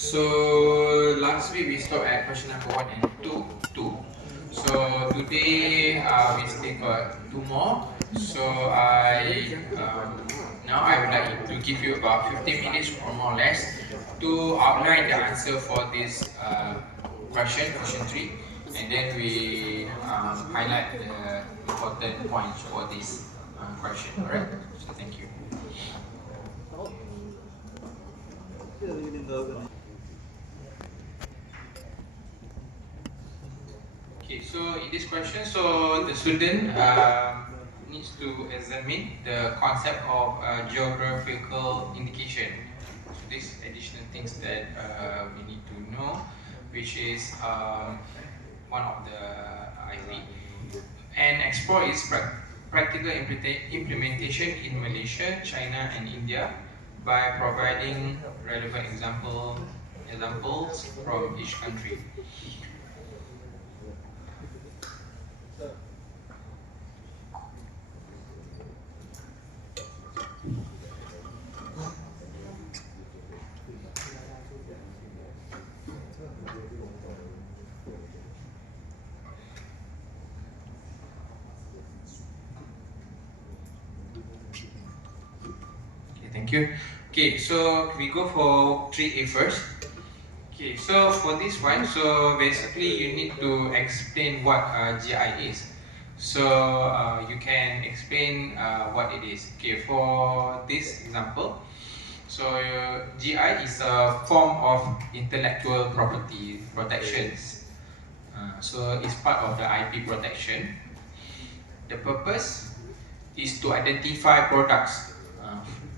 So last week we stopped at question number 1 and 2. So today we still got 2 more. So now I would like to give you about 15 minutes or more or less to outline the answer for this question 3, and then we highlight the important points for this question. Alright. So thank you. Okay, so in this question, so the student needs to examine the concept of geographical indication. So these additional things that we need to know, which is one of the IP, and explore its practical implementation in Malaysia, China, and India by providing relevant examples from each country. Thank you. Okay, so we go for 3A first. Okay, so for this one, so basically you need to explain what GI is. So you can explain what it is. Okay, for this example, so GI is a form of intellectual property protections. So it's part of the IP protection. The purpose is to identify products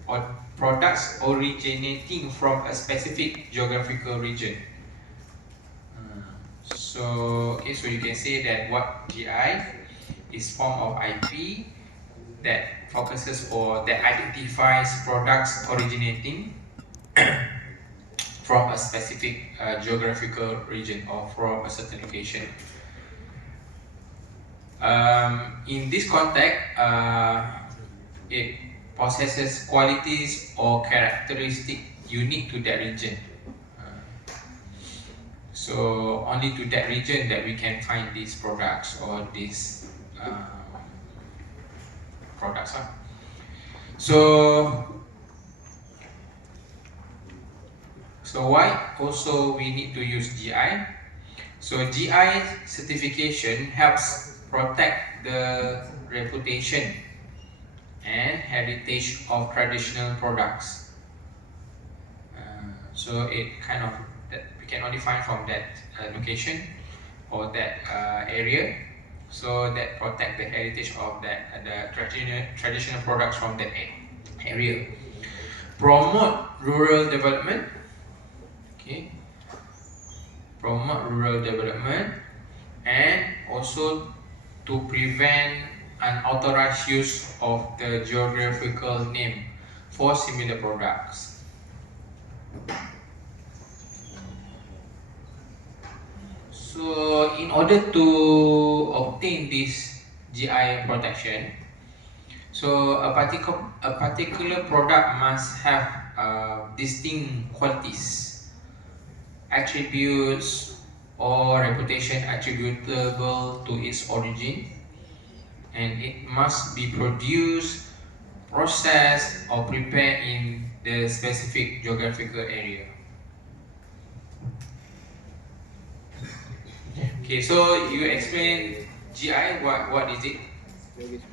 or products originating from a specific geographical region. So you can say that what GI is form of IP that focuses or that identifies products originating from a specific geographical region or from a certain location. In this context, it possesses qualities or characteristics unique to that region. So only to that region that we can find these products or these products. So why also we need to use GI? So GI certification helps protect the reputation and heritage of traditional products. So it kind of that we can only find from that location or that area. So that protect the heritage of that the traditional products from that area. Promote rural development. Okay. Promote rural development, and also to prevent unauthorized use of the geographical name for similar products. So in order to obtain this GI protection, so a particular product must have distinct qualities, attributes, or reputation attributable to its origin, and it must be produced, processed, or prepared in the specific geographical area. Okay, so you explain GI, what is it,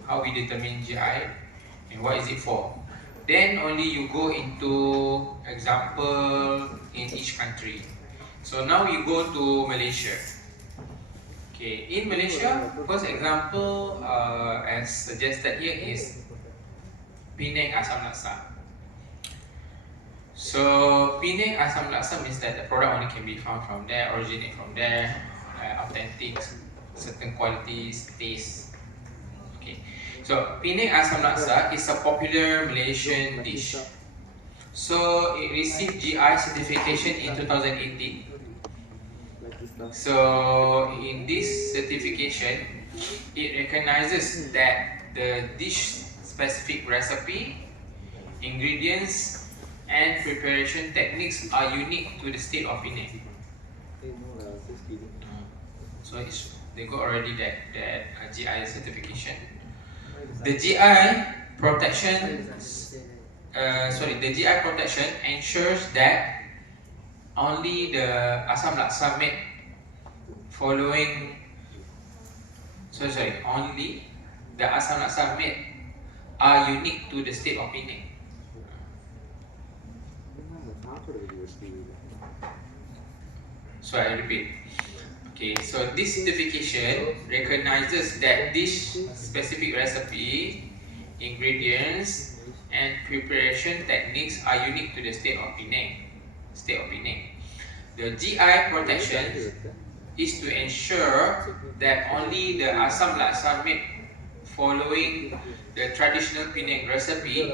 how we determine GI, and what is it for. Then only you go into example in each country. So now you go to Malaysia. Okay, in Malaysia, first example as suggested here is Penang Asam Laksa. So Penang Asam Laksa means that the product only can be found from there, originate from there, authentic, certain qualities, taste. Okay, so Penang Asam Laksa is a popular Malaysian dish. So it received GI certification in 2018. So in this certification, it recognizes that the dish specific recipe, ingredients, and preparation techniques are unique to the state of Penang. So they got already that GI certification. The GI protection, the GI protection ensures that only the asam laksa made following. Only the asam laksa made are unique to the state of Penang. So I repeat. Okay, so this certification recognizes that this specific recipe, ingredients, and preparation techniques are unique to the state of Penang. The GI protection is to ensure that only the asam laksa made following the traditional Penang recipe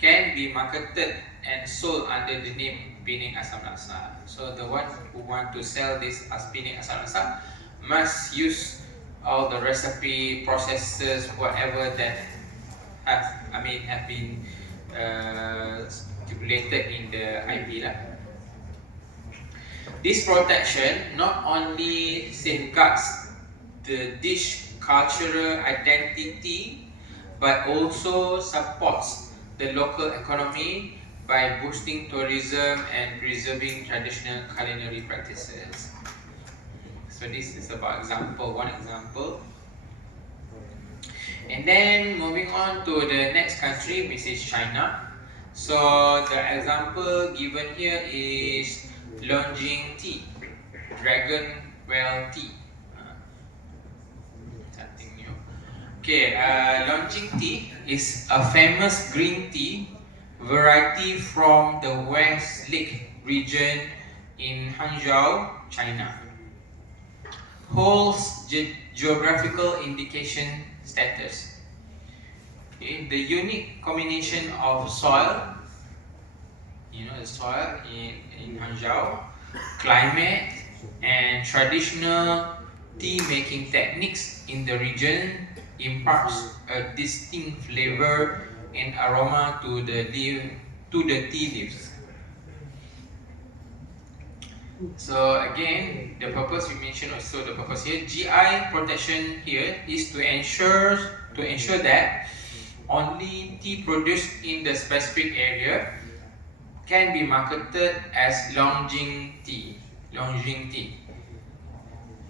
can be marketed and sold under the name Penang Asam Laksa. So the one who want to sell this as Penang Asam Laksa must use all the recipe, processes, whatever that have been stipulated in the IP lah. This protection not only safeguards the dish cultural identity, but also supports the local economy by boosting tourism and preserving traditional culinary practices. So this is about one example. And then moving on to the next country, which is China. So the example given here is Longjing tea, dragon well tea. Something new. Okay, Longjing tea is a famous green tea variety from the West Lake region in Hangzhou, China. Holds geographical indication status. Okay, the unique combination of soil, the soil in Hangzhou, climate, and traditional tea making techniques in the region imparts a distinct flavor and aroma to the tea leaves. So again, the purpose we mentioned also, the purpose here, GI protection here is to ensure that only tea produced in the specific area can be marketed as Longjing tea.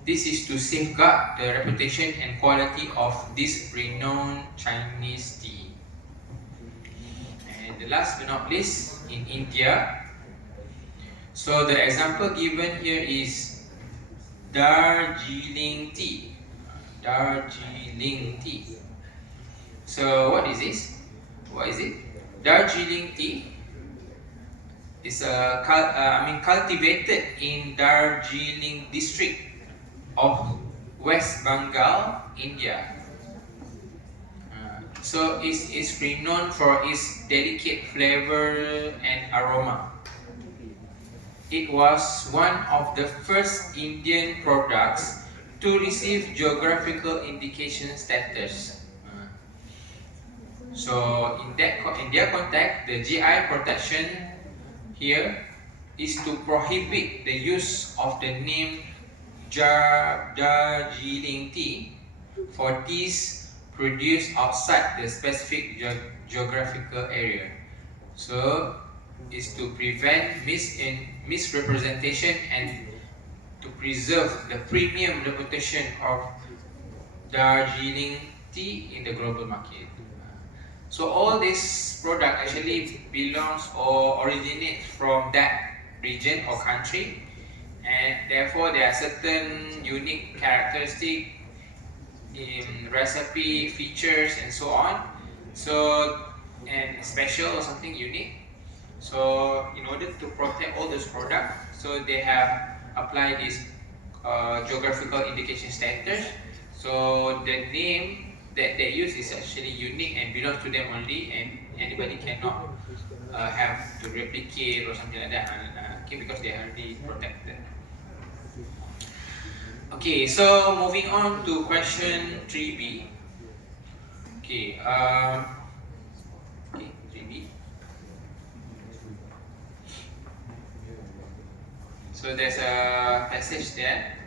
This is to safeguard the reputation and quality of this renowned Chinese tea. And the last but not least, in India. So the example given here is Darjeeling tea. So what is this? What is it? Darjeeling tea is cultivated in Darjeeling district of West Bengal, India. So it's renowned for its delicate flavor and aroma. It was one of the first Indian products to receive geographical indication status. So in their context, the GI protection here is to prohibit the use of the name Darjeeling tea for teas produced outside the specific geographical area. So is to prevent misrepresentation and to preserve the premium reputation of Darjeeling tea in the global market. So all this product actually belongs or originates from that region or country, and therefore there are certain unique characteristics in recipe, features, and so on. So, and special or something unique. So in order to protect all those products, so they have applied this geographical indication status. So the name that they use is actually unique and belongs to them only, and anybody cannot have to replicate or something like that, okay, because they are already protected. Okay, so moving on to question 3B. Okay, 3B. So there's a passage there.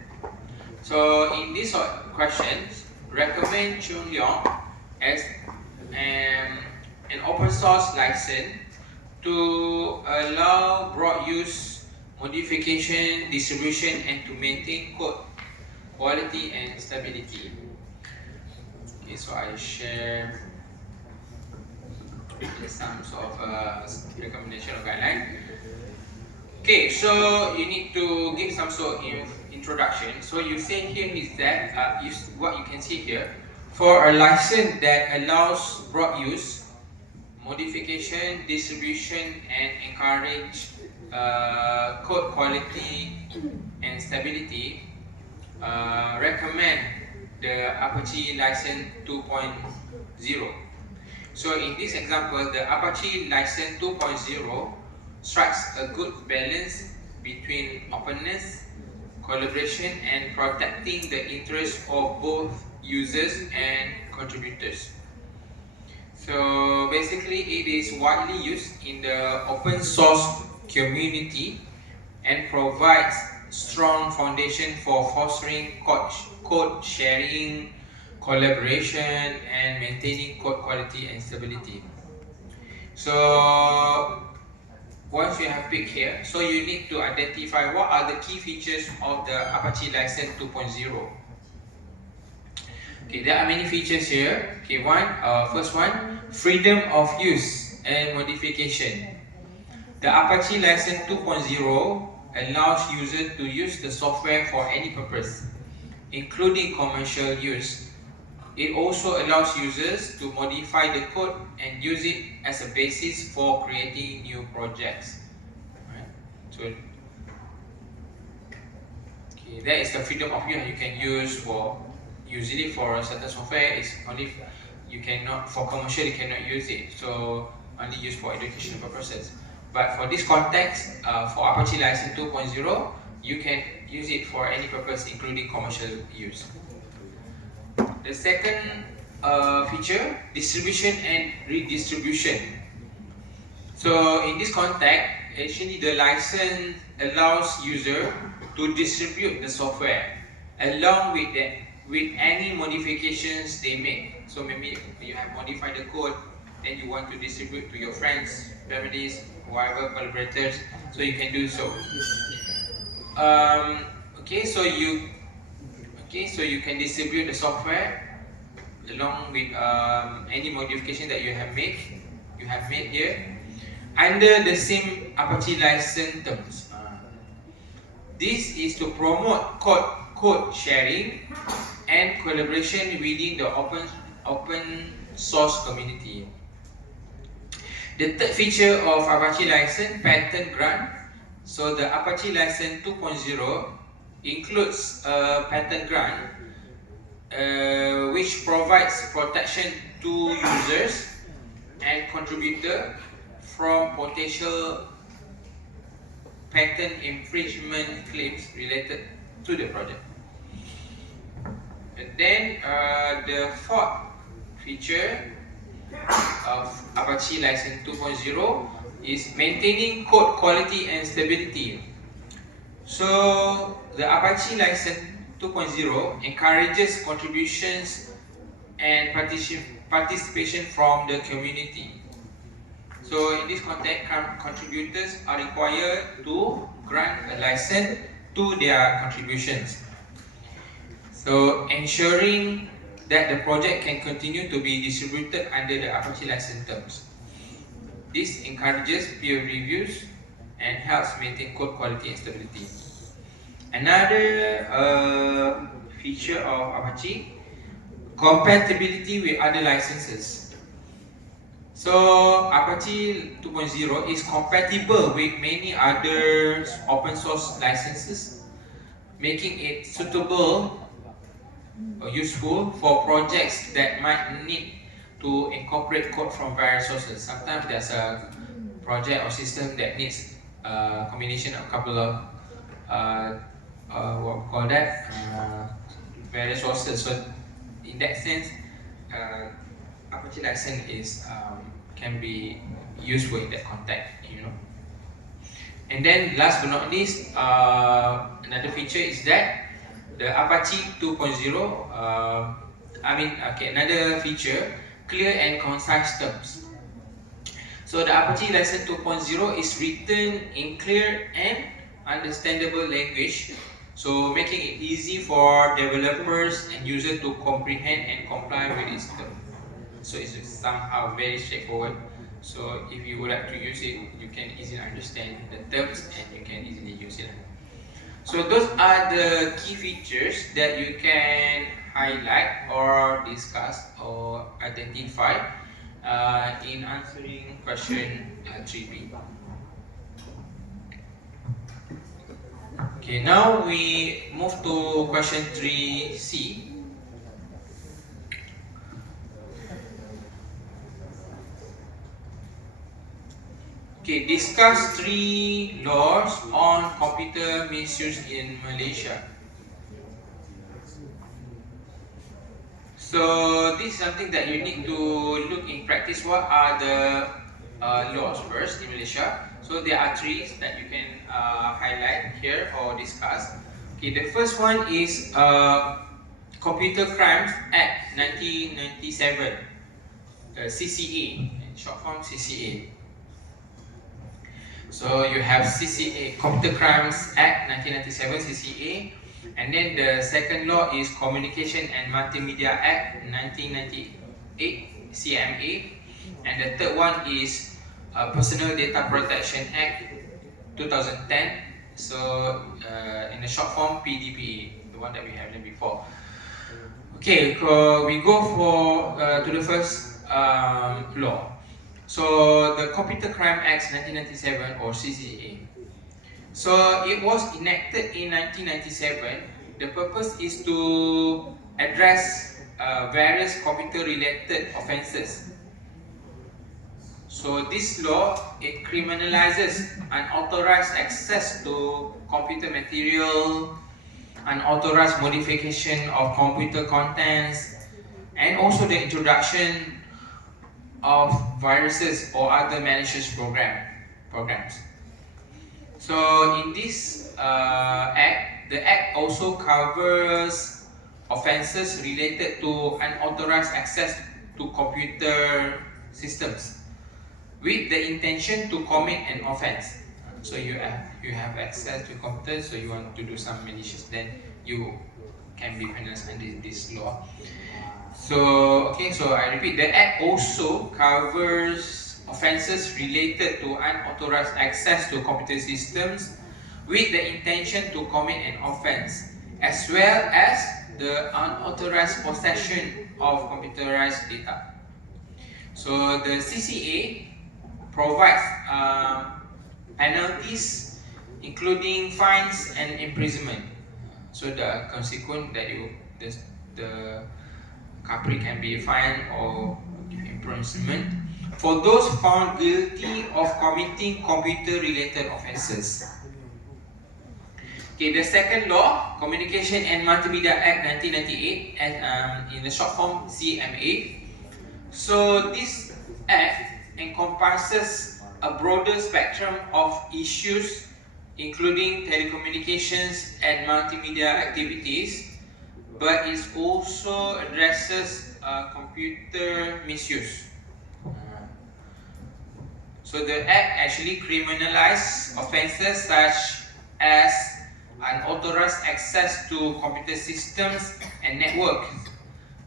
So in this question, recommend Chung Leong as an open source license to allow broad use, modification, distribution, and to maintain code quality and stability. Okay, so I share some sort of recommendation or guideline. Okay, so you need to give some sort of introduction. So you say here is that what you can see here, for a license that allows broad use, modification, distribution, and encourage code quality and stability, recommend the Apache license 2.0. So in this example, the Apache license 2.0 strikes a good balance between openness, collaboration, and protecting the interests of both users and contributors. So basically, it is widely used in the open source community and provides strong foundation for fostering code sharing, collaboration, and maintaining code quality and stability. So once you have picked here, so you need to identify what are the key features of the Apache license 2.0. Okay, there are many features here. Okay, first one, freedom of use and modification. The Apache license 2.0 allows users to use the software for any purpose, including commercial use. It also allows users to modify the code and use it as a basis for creating new projects. Right? So, okay, that is the freedom of use you can use for. Usually for a certain software, it's only you cannot, for commercial you cannot use it, so only used for educational purposes. But for this context, for Apache license 2.0, you can use it for any purpose, including commercial use. The second feature, distribution and redistribution. So in this context, actually the license allows user to distribute the software along with any modifications they make. So maybe you have modified the code, then you want to distribute to your friends, families, whatever collaborators, so you can do so. Okay, so you can distribute the software along with any modification that you have made here under the same Apache license terms. This is to promote code sharing and collaboration within the open source community. The third feature of Apache license, patent grant. So the Apache license 2.0 includes a patent grant which provides protection to users and contributors from potential patent infringement claims related to the project. And then the fourth feature of Apache license 2.0 is maintaining code quality and stability. So the Apache license 2.0 encourages contributions and participation from the community. So in this context, contributors are required to grant a license to their contributions. So ensuring that the project can continue to be distributed under the Apache license terms. This encourages peer reviews and helps maintain code quality and stability. Another feature of Apache, compatibility with other licenses. So Apache 2.0 is compatible with many other open source licenses, making it suitable or useful for projects that might need to incorporate code from various sources. Sometimes there's a project or system that needs a combination of a couple of what we call that, various sources. So in that sense, Apache license is can be useful in that context, you know. And then last but not least, another feature is that the Apache 2.0, another feature, clear and concise terms. So the Apache License 2.0 is written in clear and understandable language, so making it easy for developers and users to comprehend and comply with its terms. So it's somehow very straightforward. So if you would like to use it, you can easily understand the terms and you can easily use it. So those are the key features that you can highlight or discuss or identify in answering question 3B. Okay, now we move to question 3C. Okay, discuss 3 laws on computer misuse in Malaysia. So this is something that you need to look in practice. What are the laws first in Malaysia? So there are 3 that you can highlight here or discuss. Okay, the first one is Computer Crimes Act 1997, CCA, short form CCA. So you have CCA, Computer Crimes Act 1997, CCA, and then the second law is Communication and Multimedia Act 1998, CMA, and the third one is Personal Data Protection Act 2010. So in the short form, PDPA, the one that we have done before. Okay, we go for to the first law. So the Computer Crime Act 1997 or CCA. So it was enacted in 1997. The purpose is to address various computer-related offences. So this law, it criminalizes unauthorized access to computer material, unauthorized modification of computer contents, and also the introduction of viruses or other malicious programs. So in this act, the act also covers offences related to unauthorized access to computer systems with the intention to commit an offence. So you have access to computer, so you want to do some malicious, then you can be penalized under this law. So I repeat, the act also covers offences related to unauthorized access to computer systems with the intention to commit an offence, as well as the unauthorized possession of computerized data. So the CCA provides penalties including fines and imprisonment. So the consequence that the culprit can be fined or imprisonment for those found guilty of committing computer-related offences. Okay, the second law, Communication and Multimedia Act 1998, and in the short form CMA. So this act encompasses a broader spectrum of issues, including telecommunications and multimedia activities, but it also addresses computer misuse. So the act actually criminalizes offences such as unauthorized access to computer systems and networks,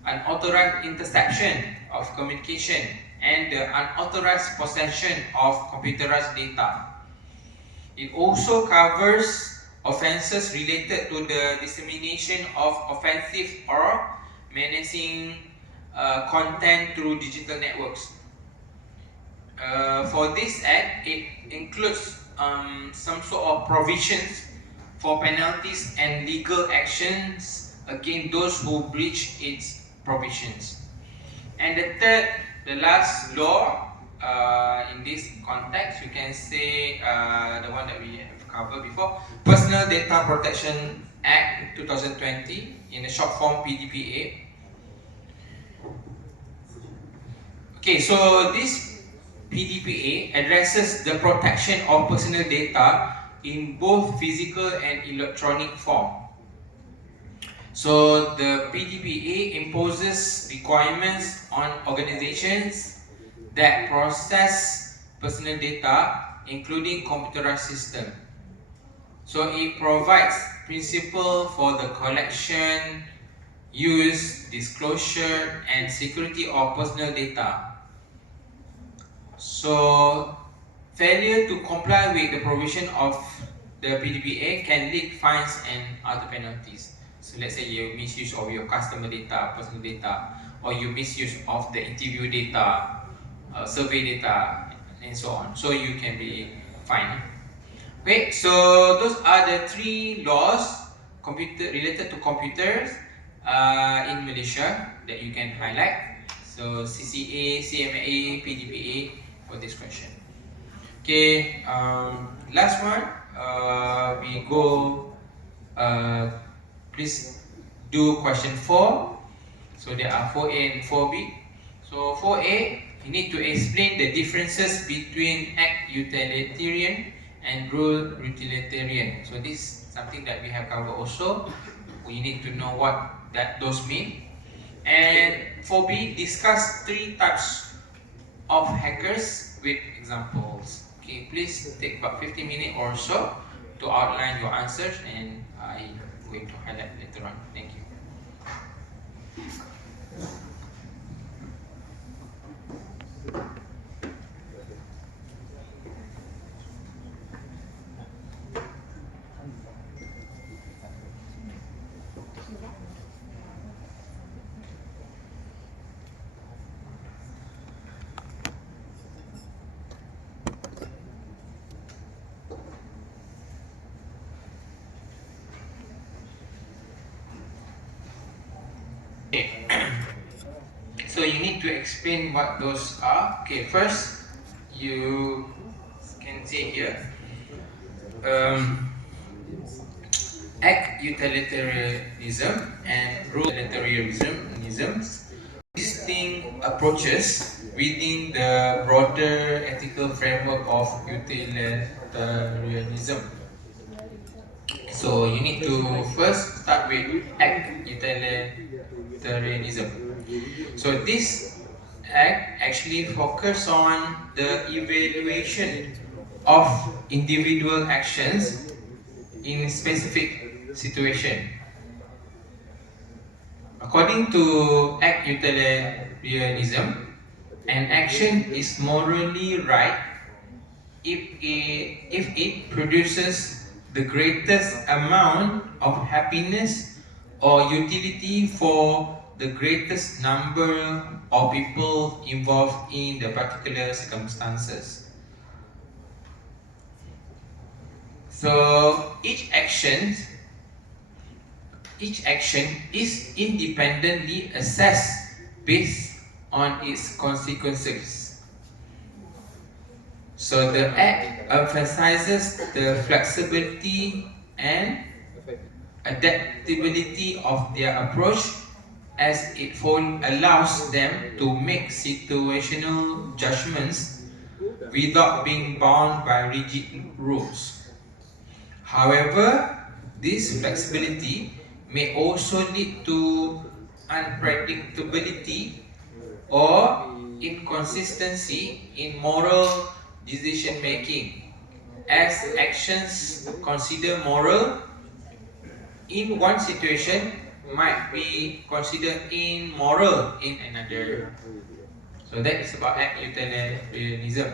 unauthorized interception of communication, and the unauthorized possession of computerized data. It also covers offences related to the dissemination of offensive or menacing content through digital networks. For this act, it includes some sort of provisions for penalties and legal actions against those who breach its provisions. And the last law in this context, you can say the one that we have covered before, Personal Data Protection Act 2020, in the short form PDPA. Okay, so this PDPA addresses the protection of personal data in both physical and electronic form. So the PDPA imposes requirements on organizations that process personal data, including computerized system. So it provides principle for the collection, use, disclosure, and security of personal data. So failure to comply with the provision of the PDPA can lead fines and other penalties. So let's say you misuse of your customer data, personal data, or you misuse of the interview data, survey data, and so on. So you can be fined. Okay, so those are the three laws related to computers in Malaysia that you can highlight. So CCA, CMA, PDPA for this question. Okay, last one. We go. Please do question 4. So there are 4A and 4B. So 4A, you need to explain the differences between act utilitarian and rule utilitarian. So this is something that we have covered also. We need to know what those mean. And 4B, discuss 3 types of hackers with examples. Okay, please take about 15 minutes or so to outline your answers, and I'm going to highlight later on. Thank you. Okay. So you need to explain what those are. Okay, first you can see here act utilitarianism and rule utilitarianism, distinct approaches within the broader ethical framework of utilitarianism. So you need to first start with act utilitarianism. So this act actually focus on the evaluation of individual actions in specific situation. According to act utilitarianism, an action is morally right if it produces the greatest amount of happiness or utility for the greatest number of people involved in the particular circumstances. So each action is independently assessed based on its consequences. So the act emphasizes the flexibility and adaptability of their approach, as it allows them to make situational judgments without being bound by rigid rules. However, this flexibility may also lead to unpredictability or inconsistency in moral decision making, as actions considered moral in one situation might be considered immoral in another. So that is about act utilitarianism.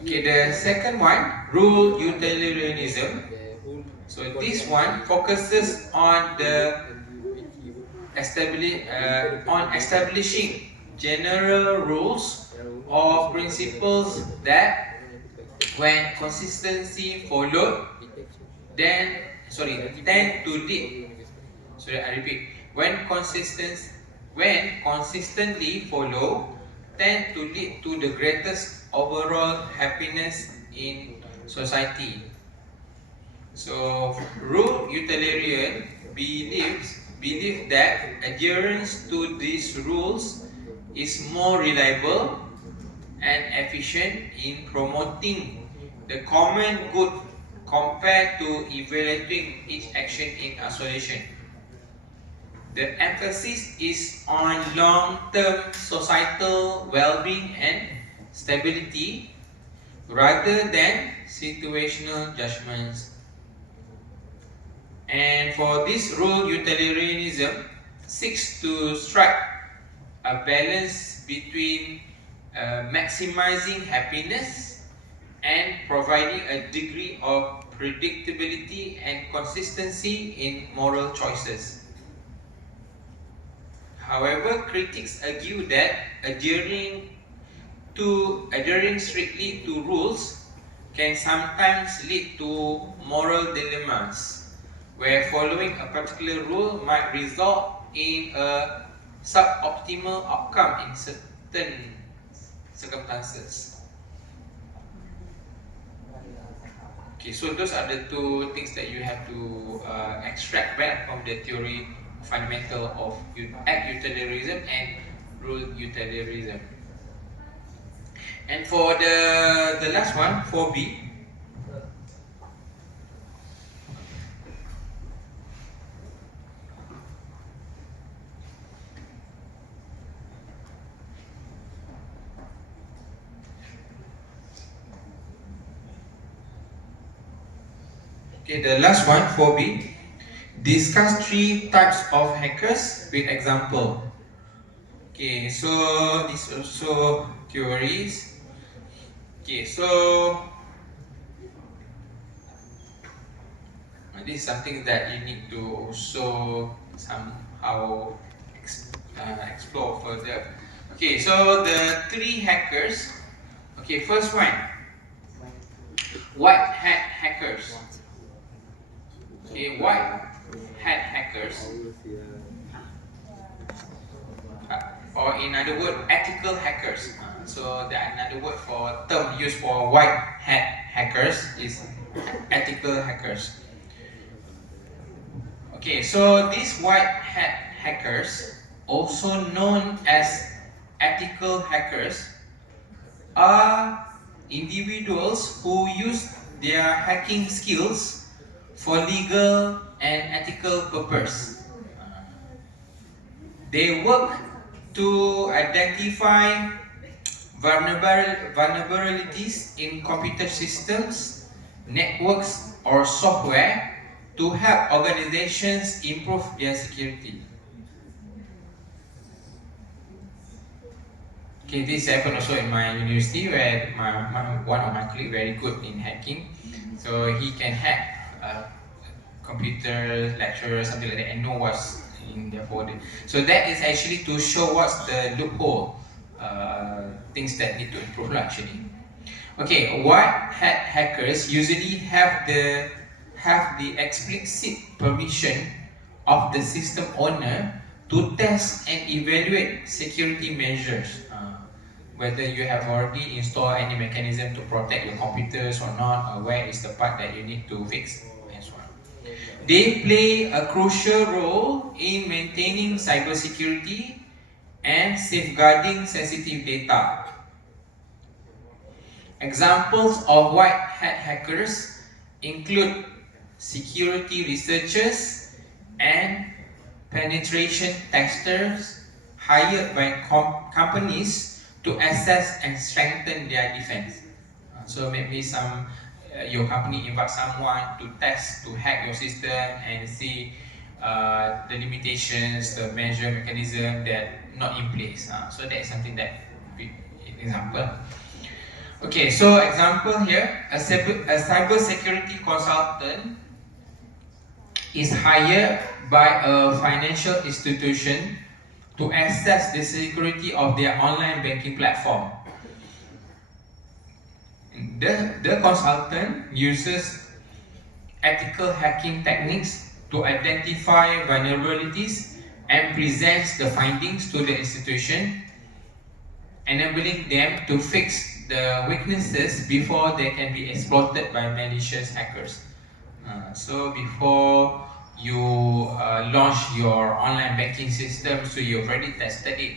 Okay, the second one, rule utilitarianism. So this one focuses on establishing general rules or principles that, when consistency followed, tend to lead. Sorry, I repeat. When consistently follow, tend to lead to the greatest overall happiness in society. So, rule utilitarian believe that adherence to these rules is more reliable and efficient in promoting the common good compared to evaluating each action in isolation. The emphasis is on long-term societal well-being and stability rather than situational judgments. And for this rule, utilitarianism seeks to strike a balance between maximizing happiness and providing a degree of predictability and consistency in moral choices. However, critics argue that adhering strictly to rules can sometimes lead to moral dilemmas, where following a particular rule might result in a suboptimal outcome in certain circumstances. Okay, so those are the two things that you have to extract back from the theory fundamental of act utilitarianism and rule utilitarianism. And for the last one, 4B, okay, the last one, 4B, discuss 3 types of hackers with example. Okay, so these also theories. Okay, so this is something that you need to also somehow explore further. Okay, so the 3 hackers. Okay, first one, white hat hackers. Okay, white hat hackers, or in other words, ethical hackers. So the another word for term used for white hat hackers is ethical hackers. Okay, so these white hat hackers, also known as ethical hackers, are individuals who use their hacking skills for legal and ethical purpose. They work to identify vulnerabilities in computer systems, networks, or software to help organizations improve their security. Okay, this happened also in my university where one of my colleagues very good in hacking. So he can hack computer lecture or something like that and know what's in their folder. So that is actually to show what's the loophole, things that need to improve actually. Okay, white hat hackers usually have the explicit permission of the system owner to test and evaluate security measures. Whether you have already installed any mechanism to protect your computers or not, or where is the part that you need to fix, and so on. They play a crucial role in maintaining cybersecurity and safeguarding sensitive data. Examples of white hat hackers include security researchers and penetration testers hired by companies to assess and strengthen their defense. So maybe your company invites someone to test, to hack your system and see the limitations, the measure mechanism that not in place. So that is something that, example. Okay, so example here, a cybersecurity consultant is hired by a financial institution to assess the security of their online banking platform. The consultant uses ethical hacking techniques to identify vulnerabilities and presents the findings to the institution, enabling them to fix the weaknesses before they can be exploited by malicious hackers. So before you launch your online banking system, so you've already tested it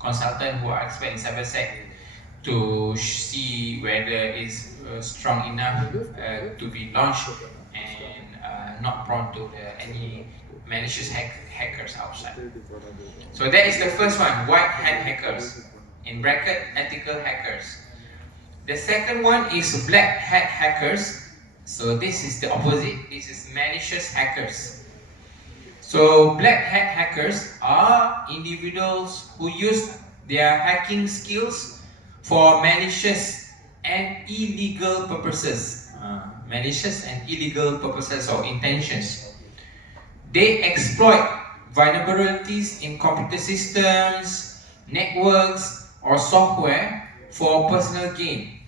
consultant who are expert in cybersec to see whether it's strong enough to be launched and not prone to any malicious hackers outside. So that is the first one, white hat hackers, in bracket ethical hackers. The second one is black hat hackers. So this is the opposite, this is malicious hackers. So black hat hackers are individuals who use their hacking skills for malicious and illegal purposes. Malicious and illegal purposes or intentions. They exploit vulnerabilities in computer systems, networks, or software for personal gain,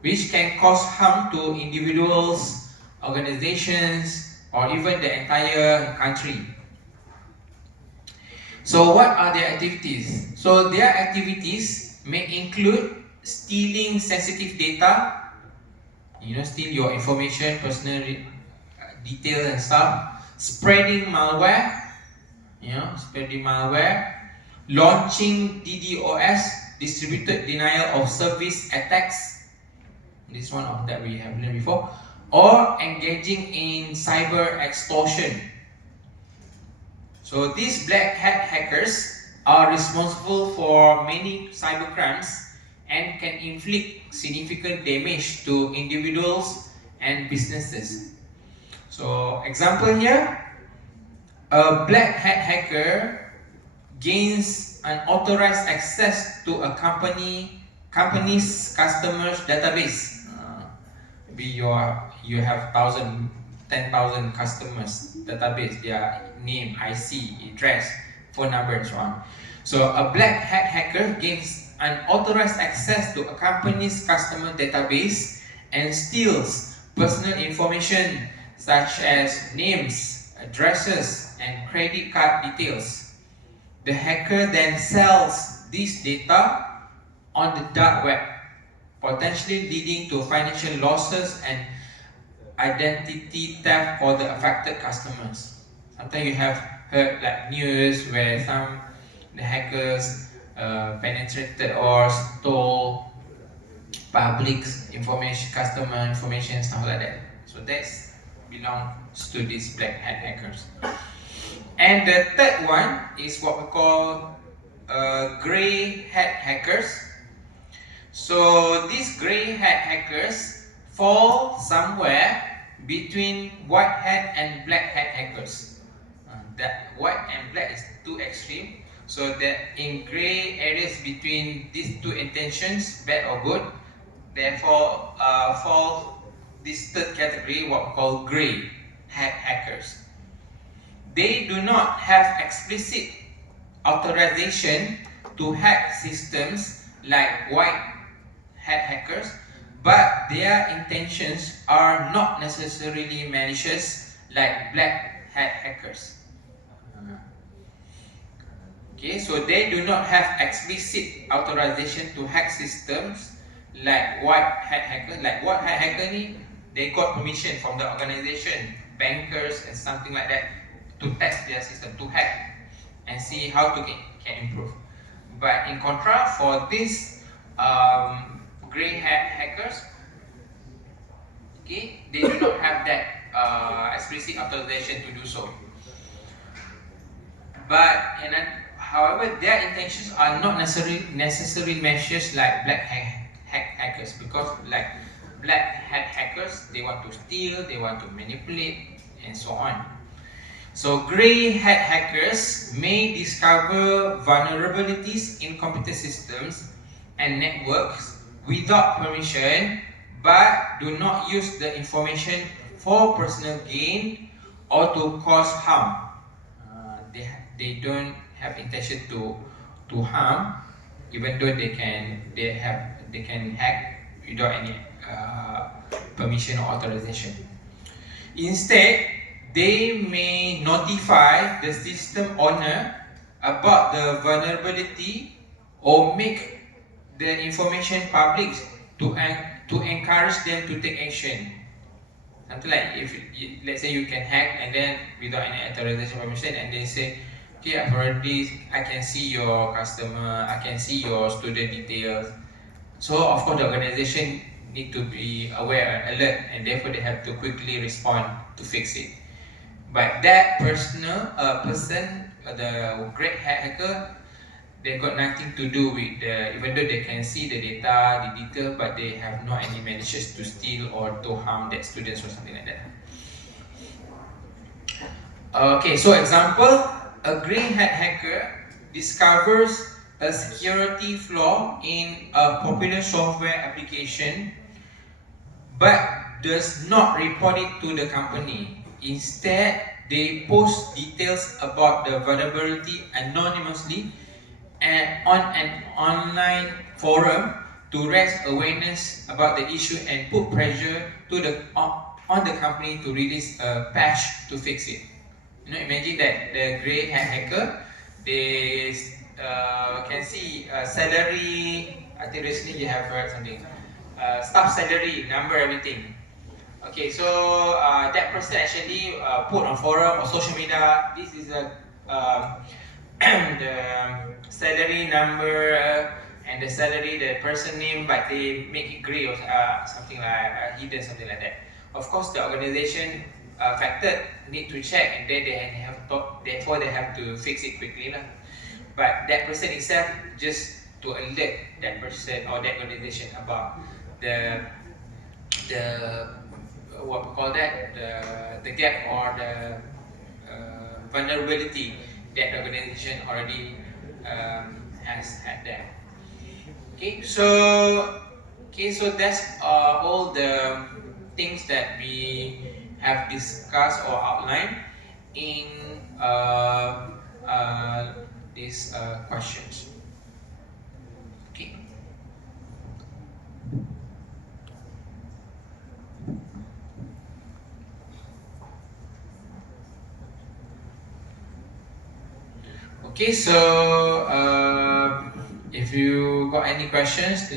which can cause harm to individuals, organizations, or even the entire country. So what are their activities? So their activities may include stealing sensitive data, steal your information, personal details and stuff, spreading malware, launching DDoS, distributed denial of service attacks, this one of that we have learned before, or engaging in cyber extortion. So these black hat hackers are responsible for many cybercrimes and can inflict significant damage to individuals and businesses. So example here, a black hat hacker gains unauthorized access to a company's customers database. Maybe you have 10,000 customers database, their name, IC, address, phone number, and so on. So a black hat hacker gains unauthorized access to a company's customer database and steals personal information such as names, addresses, and credit card details. The hacker then sells this data on the dark web, potentially leading to financial losses and identity theft for the affected customers. Sometimes you have heard like news where the hackers penetrated or stole public information, customer information, stuff like that. So that belongs to these black hat hackers. And the third one is what we call grey hat hackers. So these grey hat hackers fall somewhere between white hat and black hat hackers. That white and black is too extreme. So that in grey areas between these two intentions, bad or good, therefore fall this third category, what we call grey hat hackers. They do not have explicit authorization to hack systems like white hat hackers, but their intentions are not necessarily malicious like black hat hackers. Okay, so they do not have explicit authorization to hack systems like white hat hackers. Like white hat hacker, they got permission from the organization, bankers, and something like that, to test their system, to hack and see how to can improve. But in contrast, for these grey hat hackers, okay, they do not have that explicit authorization to do so. But however, their intentions are not necessarily malicious like black hat hackers, because like black hat hackers, they want to steal, they want to manipulate, and so on. So grey hat hackers may discover vulnerabilities in computer systems and networks without permission, but do not use the information for personal gain or to cause harm. They don't have intention to harm, even though they can hack without any permission or authorization. Instead, they may notify the system owner about the vulnerability or make the information public to encourage them to take action. Something like, if let's say you can hack and then without any authorization permission, and they say Okay, I can see your customer, I can see your student details. So of course the organization need to be aware and alert, and therefore they have to quickly respond to fix it. But that person, the great hacker, they got nothing to do with the, even though they can see the data, the detail, but they have not any measures to steal or to harm that students or something like that. Okay, so example, a green hat hacker discovers a security flaw in a popular software application but does not report it to the company. Instead, they post details about the vulnerability anonymously and on an online forum to raise awareness about the issue and put pressure to on the company to release a patch to fix it. You know, imagine that the grey hacker, they can see salary. I think recently you have heard something. Staff salary, number, everything. Okay, so that person actually put on forum or social media. This is a the salary number and the salary, the person name, but they make it grey or something like hidden, something like that. Of course, the organization affected need to check, and then they have therefore they have to fix it quickly lah. But that person itself just to alert that person or that organization about the what we call that, the gap or the vulnerability that the organization already has had there. So that's all the things that we have discussed or outlined in these questions. Okay. Okay, so if you got any questions,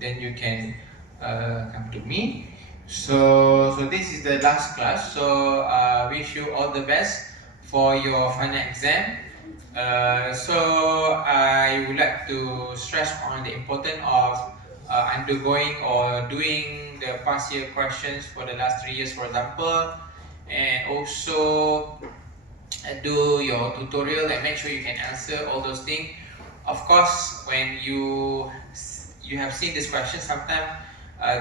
then you can come to me. So this is the last class. So wish you all the best for your final exam. So I would like to stress on the importance of undergoing or doing the past year questions for the last 3 years, for example, and also do your tutorial and make sure you can answer all those things. Of course, when you have seen this question, sometimes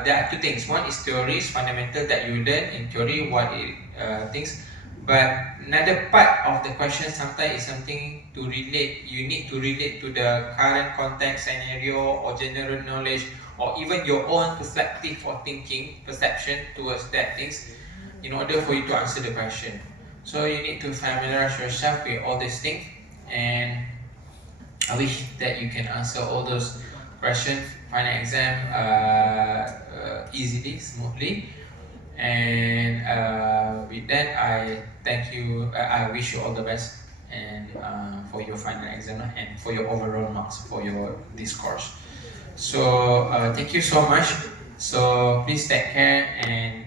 there are two things. One is theories, fundamental that you learn in theory, what it things. But another part of the question sometimes is something to relate. You need to relate to the current context, scenario, or general knowledge, or even your own perspective or thinking, perception towards that things, in order for you to answer the question. So you need to familiarize yourself with all these things, and I wish that you can answer all those questions, final exam easily, smoothly. And with that, I thank you. I wish you all the best, and for your final exam and for your overall marks for your this course. So thank you so much. So please take care, and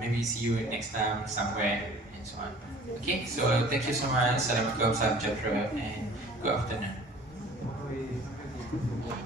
maybe see you next time somewhere and so on. Okay, so thank you so much. Assalamualaikum, salam sejahtera, and good afternoon.